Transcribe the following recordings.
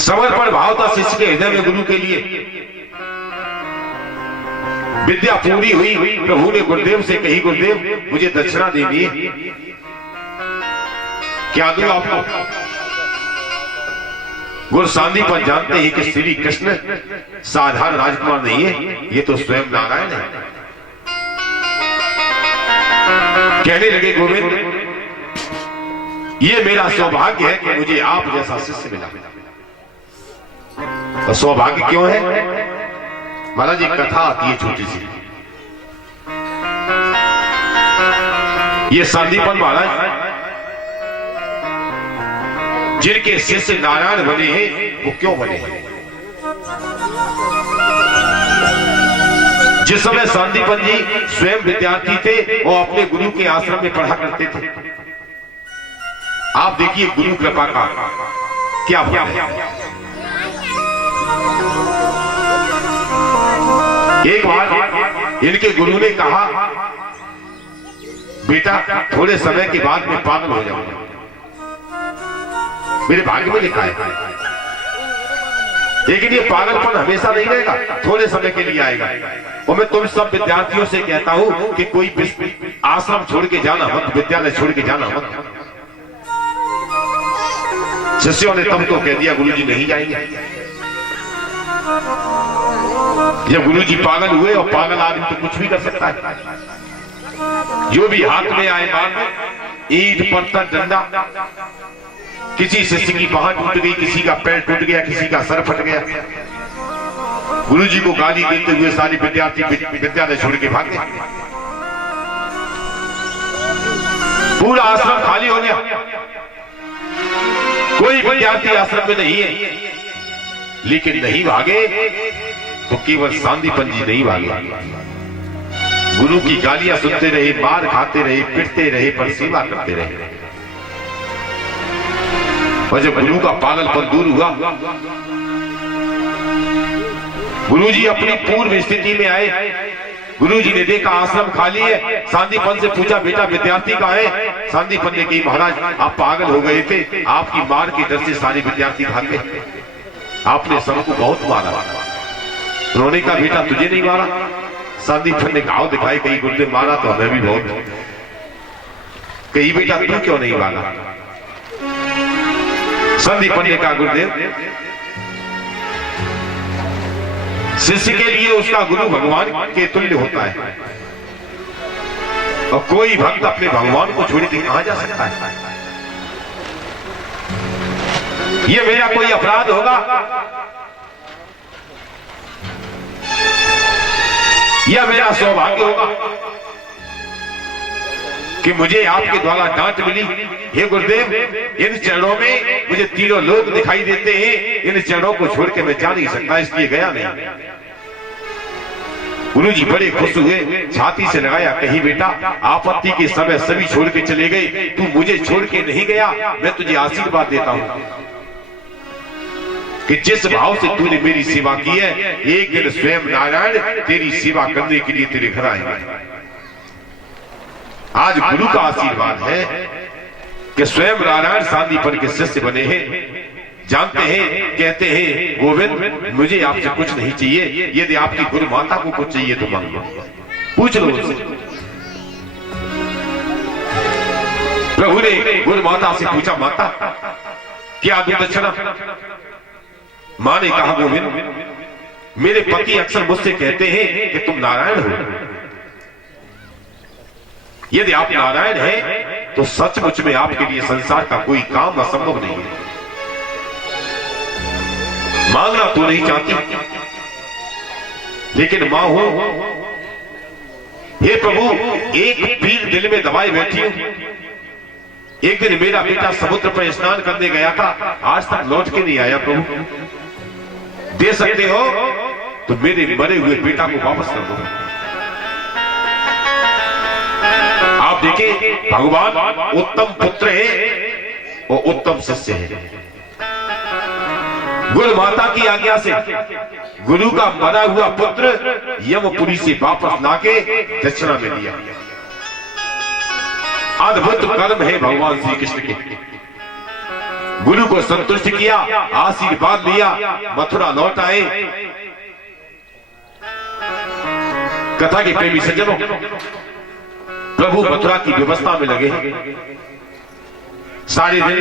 समर्पण भाव था शिष्य के हृदय में गुरु के लिए। विद्या पूरी हुई, प्रभु ने गुरुदेव से कही, गुरुदेव मुझे दक्षिणा देनी है, क्या दूं आपको? गुरु सांदीपन जानते हैं कि श्री कृष्ण साधारण राजकुमार नहीं है, ये तो स्वयं नारायण है। कहने लगे, गोविंद ये मेरा सौभाग्य है कि मुझे आप जैसा शिष्य मिला। तो सौभाग्य क्यों है? महाराज एक कथा आती है छोटी सी। ये सांदीपन महाराज जिनके शिष्य नारायण बने हैं, वो क्यों बने हैं? जिस समय सांदीपन जी स्वयं विद्यार्थी थे, वो अपने गुरु के आश्रम में पढ़ा करते थे। आप देखिए गुरु कृपा का क्या फल है। एक बार इनके गुरु ने कहा, बेटा थोड़े समय के बाद मैं पागल हो जाऊंगा, मेरे भाग्य में लिखा है, लेकिन ये पागलपन हमेशा नहीं रहेगा, थोड़े समय के लिए आएगा। और मैं तुम सब विद्यार्थियों से कहता हूं कि कोई आश्रम छोड़ के जाना मत, विद्यालय छोड़ के जाना मत। शिष्यों ने तब तो कह दिया, गुरुजी नहीं जाएंगे। जब गुरुजी पागल हुए, और पागल आदमी तो कुछ भी कर सकता है, जो भी हाथ में आए मार, ईंट पत्थर डंडा। किसी शिष्य की बांह टूट गई, किसी का पैर टूट गया, किसी का सर फट गया। गुरुजी को गाली देते हुए सारे विद्यार्थी विद्यालय छोड़ के भाग गए। पूरा आश्रम खाली हो गया, कोई विद्यार्थी आश्रम में नहीं है। लेकिन नहीं भागे तो केवल सांदीपन जी नहीं भागे। गुरु की गालियां सुनते रहे, मार खाते रहे, पिटते रहे, पर सेवा करते रहे। और जब गुरु का पागलपन दूर हुआ, गुरुजी अपनी पूर्व स्थिति में आए। गुरुजी ने देखा आश्रम खाली है, सांदीपन से पूछा, बेटा विद्यार्थी कहाँ है? सांदीपन ने कही, महाराज आप पागल हो गए थे, आपकी मार के डर से सारे विद्यार्थी भाग गए, आपने सबको बहुत मारा। उन्होंने कहा, बेटा तुझे नहीं मारा? सांदीपन ने घाव दिखाई, कही गुरुदेव मारा तो हमें भी बहुत। कही बेटा तू क्यों नहीं मारा? सांदीपन ने कहा, गुरुदेव शिष्य के लिए उसका गुरु भगवान के तुल्य होता है, और कोई भक्त अपने भगवान को छोड़ के कहां जा सकता है? ये मेरा कोई अपराध होगा? यह मेरा सौभाग्य होगा कि मुझे आपके द्वारा डांट मिली? हे गुरुदेव, इन चरणों में मुझे तीनों लोक दिखाई देते हैं, इन चरणों को छोड़ के मैं जा नहीं सकता, इसलिए गया नहीं। गुरुजी बड़े खुश हुए, छाती से लगाया, कही बेटा आपत्ति के समय सभी छोड़ के चले गए, तू मुझे छोड़ के नहीं गया, मैं तुझे आशीर्वाद देता हूं कि जिस भाव से तूने मेरी सेवा की है, एक दिन स्वयं नारायण तेरी सेवा करने के लिए तेरे घर आएंगे। आज गुरु का आशीर्वाद है कि स्वयं नारायण सांदीपन के शिष्य बने हैं। जानते हैं, कहते हैं, गोविंद मुझे आपसे कुछ नहीं चाहिए, यदि आपकी गुरु माता को कुछ चाहिए तो मांगो, पूछ लो उनसे। प्रभु ने गुरु माता से पूछा, माता क्या दूं दक्षिणा? मां ने कहा, गोविंद मेरे पति अक्सर मुझसे कहते हैं कि तुम नारायण हो, यदि आप नारायण हैं तो सचमुच में आपके लिए संसार का कोई काम असंभव नहीं है। मांगना तो नहीं चाहती, लेकिन मां हो, हे प्रभु एक पीर दिल में दबाए बैठी हूं। एक दिन मेरा बेटा समुद्र पर स्नान करने गया था, आज तक लौट के नहीं आया, प्रभु दे सकते हो तो मेरे मरे हुए बेटा को वापस कर दो। आप देखिए, भगवान उत्तम पुत्र है और उत्तम शिष्य है। गुरु माता की आज्ञा से गुरु का मरा हुआ पुत्र यमपुरी से वापस लाके दक्षिणा में दिया। अद्भुत कर्म है भगवान श्री कृष्ण के। गुरु को संतुष्ट किया, आशीर्वाद लिया, मथुरा लौट आए। कथा के प्रेमी सज्जनों, प्रभु मथुरा की व्यवस्था में लगे हैं। सारे दिन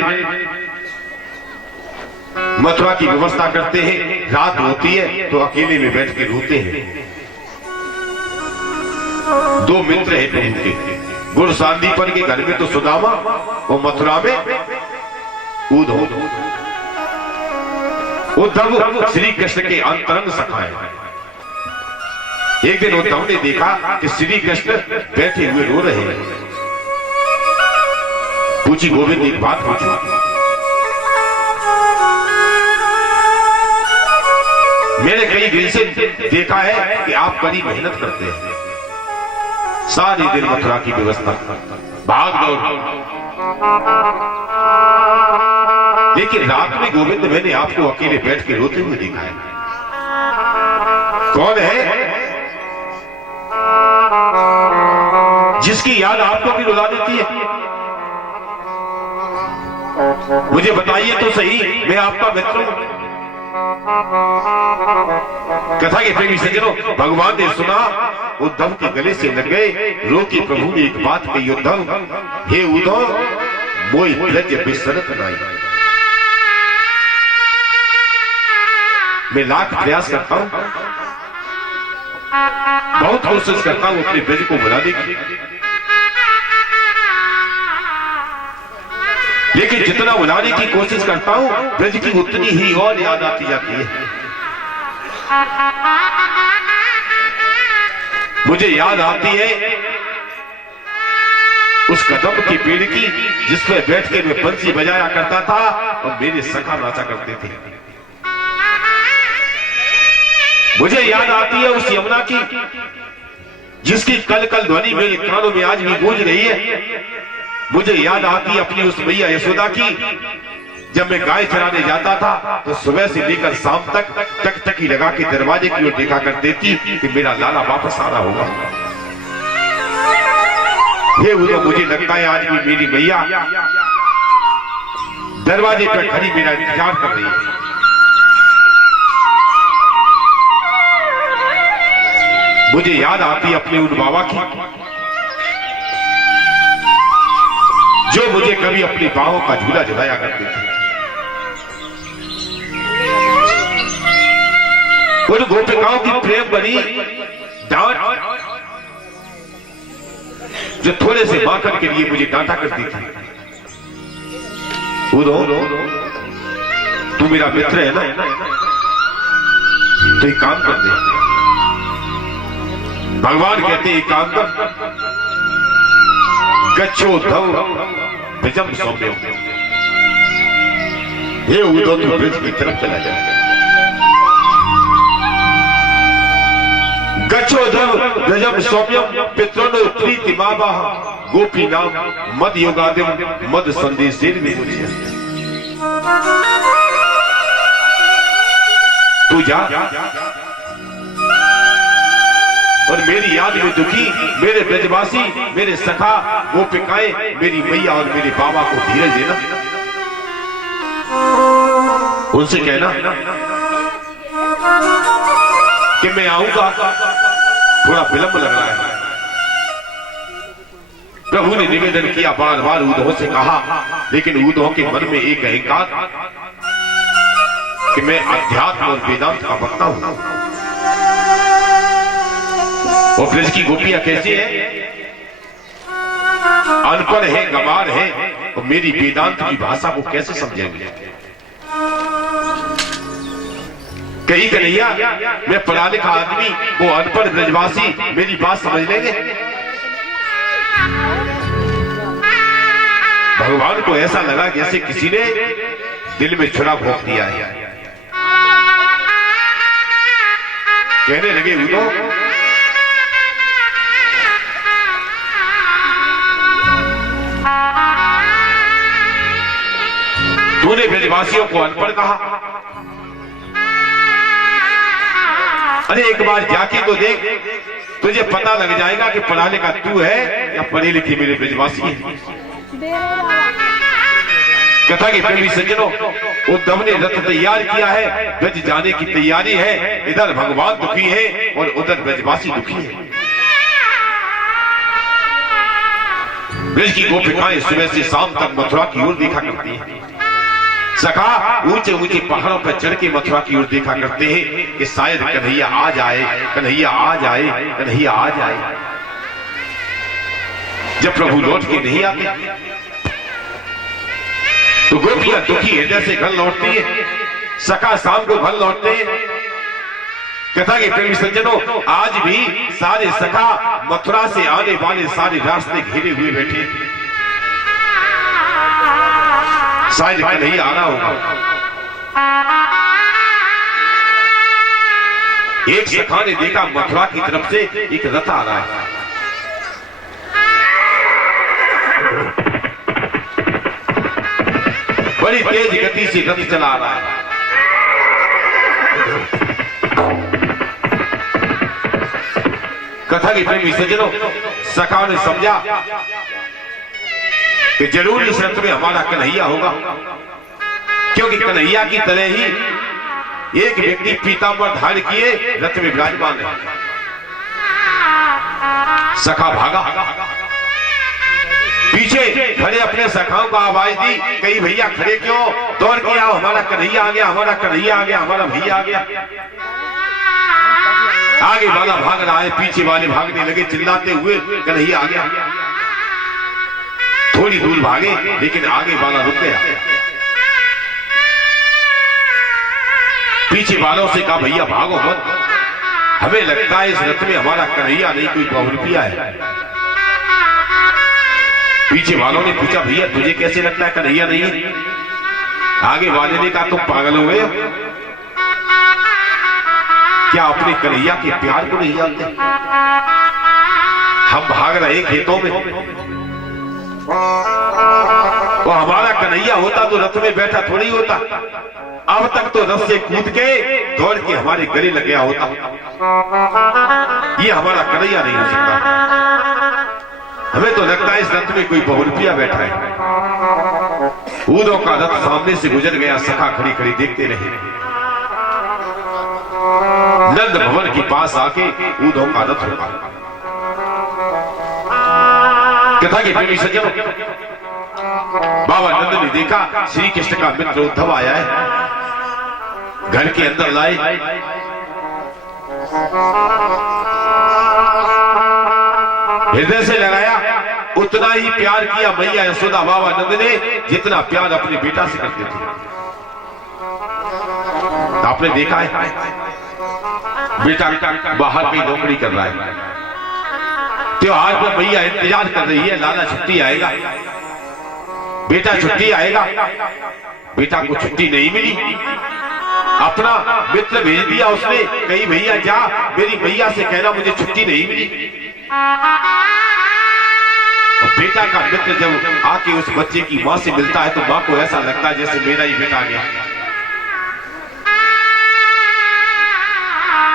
मथुरा की व्यवस्था करते हैं। रात होती है तो अकेले में बैठ के रोते हैं। दो मित्र हैं प्रभु के, गुरु सांदीपन के घर में तो सुदामा और मथुरा में उद्धव। उद्धव श्री कृष्ण के अंतरंग सखा है। एक दिन उद्धव ने देखा कि श्री कृष्ण बैठे हुए रो रहे हैं। पूछी, गोविंद एक बात पूछो। मैंने कई दिन से देखा है कि आप बड़ी मेहनत करते हैं। सारे दिन मथुरा की व्यवस्था, भाग दौड़, लेकिन रात में गोविंद मैंने आपको अकेले बैठ के रोते हुए देखा है। कौन है जिसकी याद आपको भी रुला देती है? मुझे बताइए तो सही, मैं आपका मित्र हूं। कथा के प्रेमी सज्जनों, भगवान ने सुना, उद्धव के गले से लग गए। रो के प्रभु ने एक बात कही, उद्धव, हे उद्धव, मोई ब्रज बिसरत नाई। मैं लाख प्रयास करता हूं, बहुत कोशिश करता हूं अपने ब्रज को बुलाने की, लेकिन जितना बुलाने की कोशिश करता हूं, ब्रज की उतनी ही और याद आती जाती है। मुझे याद आती है उस कदम की पेड़ की जिस पर बैठ के मैं बंसी बजाया करता था और मेरे सखा नाचा करते थे। मुझे याद आती है उस यमुना की जिसकी कल कल ध्वनि मेरे कानों में आज भी गूंज रही है। मुझे याद आती है अपनी उस मैया यशोदा की, जब मैं गाय चराने जाता था तो सुबह से लेकर शाम तक टकटकी लगा के दरवाजे की ओर देखा करती थी कि मेरा लाला वापस आ रहा होगा। ये उधर मुझे लगता है आज भी मेरी मैया दरवाजे पर खड़ी मेरा इंतजार कर रही है। मुझे याद आती अपने उन बाबा की जो मुझे कभी अपनी बाहों का झूला झुलाया करते थे। उन गोपिकाओं की प्रेम बनी डांट जो थोड़े से माखन के लिए मुझे डांटा करती थी। उधो तू मेरा मित्र है ना, तो एक काम कर दे। भगवान कहते एक काम कर, गच्छोद्धव ब्रजम सौम्यम, हे उद्धव तू ब्रज की तरफ चला जा। गच्छोद्धव ब्रजम सौम्यम पितृनो प्रीति मावा गोपी नाम मद योगादिम मद संदेश तू जा और मेरी याद में दुखी मेरे ब्रजवासी, मेरे सखा गोपिकाएं, मेरी मैया और मेरे बाबा को धीरज देना। उनसे कहना कि मैं आऊंगा, थोड़ा विलंब लग रहा है। प्रभु ने निवेदन किया, बार बार उद्धव से कहा, लेकिन उद्धव के मन में एक अहंकार कि मैं अध्यात्म और वेदांत का वक्ता हूं। और ब्रज की गोपियां कैसी है? अनपढ़ है, गंवार है, और मेरी वेदांत की भाषा को कैसे समझेंगे? कहीं कन्हैया मैं पढ़ा लिखा आदमी, वो अनपढ़ ब्रजवासी मेरी बात समझ लेंगे? भगवान को ऐसा लगा जैसे किसी ने दिल में छुरा भोंक दिया है। कहने लगे उद्धव, तूने ब्रजवासियों को अनपढ़ कहा, अरे एक बार जाके तो देख, तुझे पता लग जाएगा कि पढ़ा लिखा तू है या पढ़ी लिखी मेरे ब्रजवासी है। कथा के प्रेमी सज्जनों, उद्धव ने रथ तैयार किया है, ब्रज जाने की तैयारी है। इधर भगवान दुखी है और उधर ब्रजवासी दुखी है। ब्रज की गोपिकाएं सुबह से शाम तक मथुरा की ओर देखा करती हैं। सखा ऊंचे ऊंचे पहाड़ों पर चढ़ के मथुरा की ओर देखा करते हैं कि शायद कन्हैया आ जाए, कन्हैया आ जाए, कन्हैया आ जाए। जब प्रभु लौट के नहीं आते तो गोपियां दुखी हृदय से घर लौटती है। सखा शाम को घर लौटते हैं। कथा के प्रेमी सज्जनों, आज भी सारे सखा मथुरा से आने वाले सारे रास्ते घेरे हुए बैठे। शायद कन्हैया आना होगा। एक सखा ने देखा मथुरा की तरफ से एक रथ आ रहा है। बड़ी तेज गति से रथ चला रहा है। कथा की प्रेमी सज्जनों, सखा ने समझा कि जरूर इस रथ में हमारा कन्हैया होगा, क्योंकि कन्हैया की तरह ही एक व्यक्ति पीतांबर धारण किए रथ में विराजमान है। सखा भागा, पीछे खड़े अपने सखाओं को आवाज दी, कई भैया खड़े क्यों, दौड़ के आओ, हमारा कन्हैया आ गया, हमारा कन्हैया आ गया, हमारा भैया आ गया। आगे वाला भाग रहा है, पीछे वाले भागने लगे चिल्लाते हुए, कन्हैया आ गया। थोड़ी दूर भागे लेकिन आगे वाला रुक गया। पीछे वालों से कहा, भैया भागो मत, हमें लगता है इस रथ में हमारा कन्हैया नहीं, कोई बहुरूपिया है। पीछे वालों ने पूछा, भैया तुझे कैसे लगता है कन्हैया नहीं है? आगे वाले ने कहा, तुम पागल हुए, क्या अपने कन्हैया के प्यार को नहीं जानते? हम भाग रहे खेतों में, वो हमारा कन्हैया होता तो रथ में बैठा थोड़ी होता। अब तक तो रथ से कूद के दौड़ के हमारे गले लग गया होता। ये हमारा कन्हैया नहीं हो सकता। हमें तो लगता है इस रथ में कोई बहुरूपिया बैठा है। ऊदों का रथ सामने से गुजर गया। सखा खड़ी खड़ी देखते रहे। नंद भवन के पास आके ऊदों का रथ रुका। कथा के प्रेमी सज्जनों, बाबा नंद ने देखा श्री कृष्ण का मित्र उद्धव आया है। घर के अंदर लाए, हृदय से लगाया, उतना ही प्यार किया मैया यशोदा बाबा नंद ने जितना प्यार अपने बेटा से करते थे। आपने देखा है बेटा बाहर की नौकरी कर रहा है, त्योहार पर मैया इंतजार कर रही है, लाला छुट्टी आएगा, बेटा छुट्टी आएगा। बेटा को छुट्टी नहीं मिली, अपना मित्र भेज दिया उसने, कहीं भैया जा मेरी मैया से कहना मुझे छुट्टी नहीं मिली। बेटा का मित्र जब आके उस बच्चे की मां से मिलता है तो मां को ऐसा लगता है जैसे मेरा ही बेटा आ गया।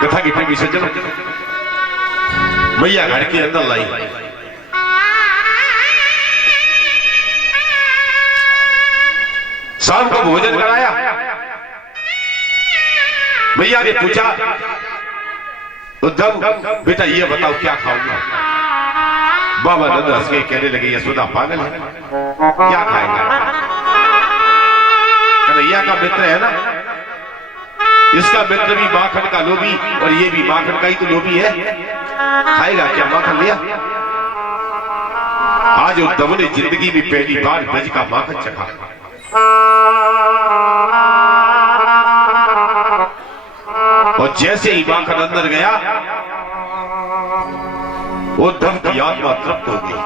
कथा की प्रेमी सज्जनों, मैया घर के अंदर लाई, शाम को भोजन कराया। मैया ने पूछा, उद्धव बेटा ये बताओ क्या खाऊंगा? बाबा नंद हंस के कहने लगे, यशोदा पागल है, क्या खाएगा? कन्हैया का मित्र है ना, इसका मित्र भी माखन का लोभी और ये भी माखन का ही तो लोभी है, खाएगा क्या? माखन लिया। आज उद्धव ने जिंदगी में पहली बार ब्रज का माखन चखा। और जैसे ही माखन अंदर गया, उद्धव की आत्मा तृप्त हो गई।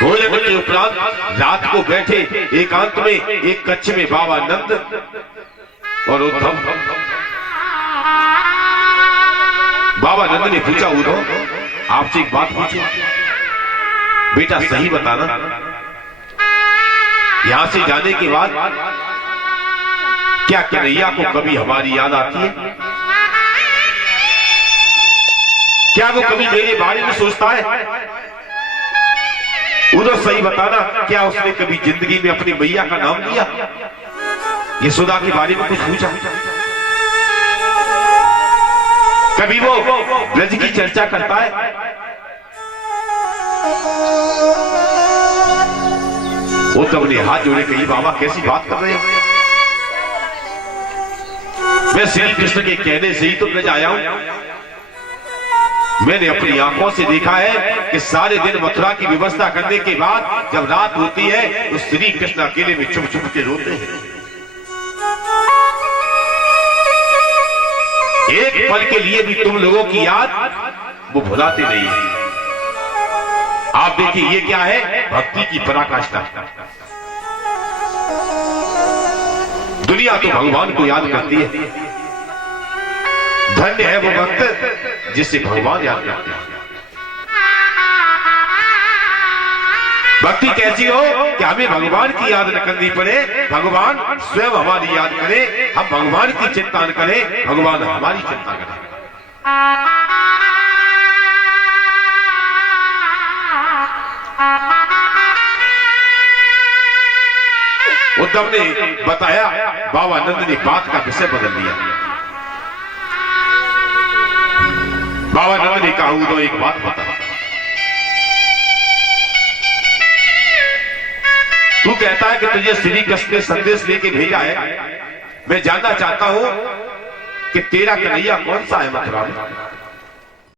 भोजन के उपरांत रात को बैठे एकांत में एक कक्ष में बाबा नंद और उद्धव। बाबा नंद ने पूछा, उद्धव आपसे एक बात पूछूं, बेटा सही बताना, यहां से जाने के बाद क्या कन्हैया को कभी हमारी याद आती है? क्या वो कभी मेरे बारे में सोचता है? उधर सही बताना, क्या उसने कभी जिंदगी में अपनी मैया का नाम लिया, यशोदा के बारे में कुछ पूछा? कभी वो ब्रज की चर्चा करता है? वो तो अपने हाथ जोड़े कही, बाबा कैसी बात कर रहे हो, मैं श्री कृष्ण के कहने से ही तो ब्रज आया हूं। मैंने अपनी आंखों से देखा है कि सारे दिन मथुरा की व्यवस्था करने के बाद जब रात होती है तो श्री कृष्ण अकेले में चुप चुप के रोते हैं। एक पल के लिए भी तुम लोगों की याद वो भुलाते नहीं है। आप देखिए ये क्या है, भक्ति की पराकाष्ठा। दुनिया तो भगवान को याद करती है, धन्य है वो भक्त जिसे भगवान याद करते हैं। भक्ति कैसी हो कि हमें भगवान की याद न करनी पड़े, भगवान स्वयं हमारी याद करे, हम भगवान की चिंता न करें, भगवान हमारी चिंता करें। उद्धव ने बताया, बाबा नंद ने बात का विषय बदल दिया। बाबा नंद ने कहा, उद्धव एक बात बता, तू कहता है कि तुझे श्री कृष्ण ने संदेश लेके भेजा है, मैं जानना चाहता हूं कि तेरा कन्हैया कौन सा है मथुरा में।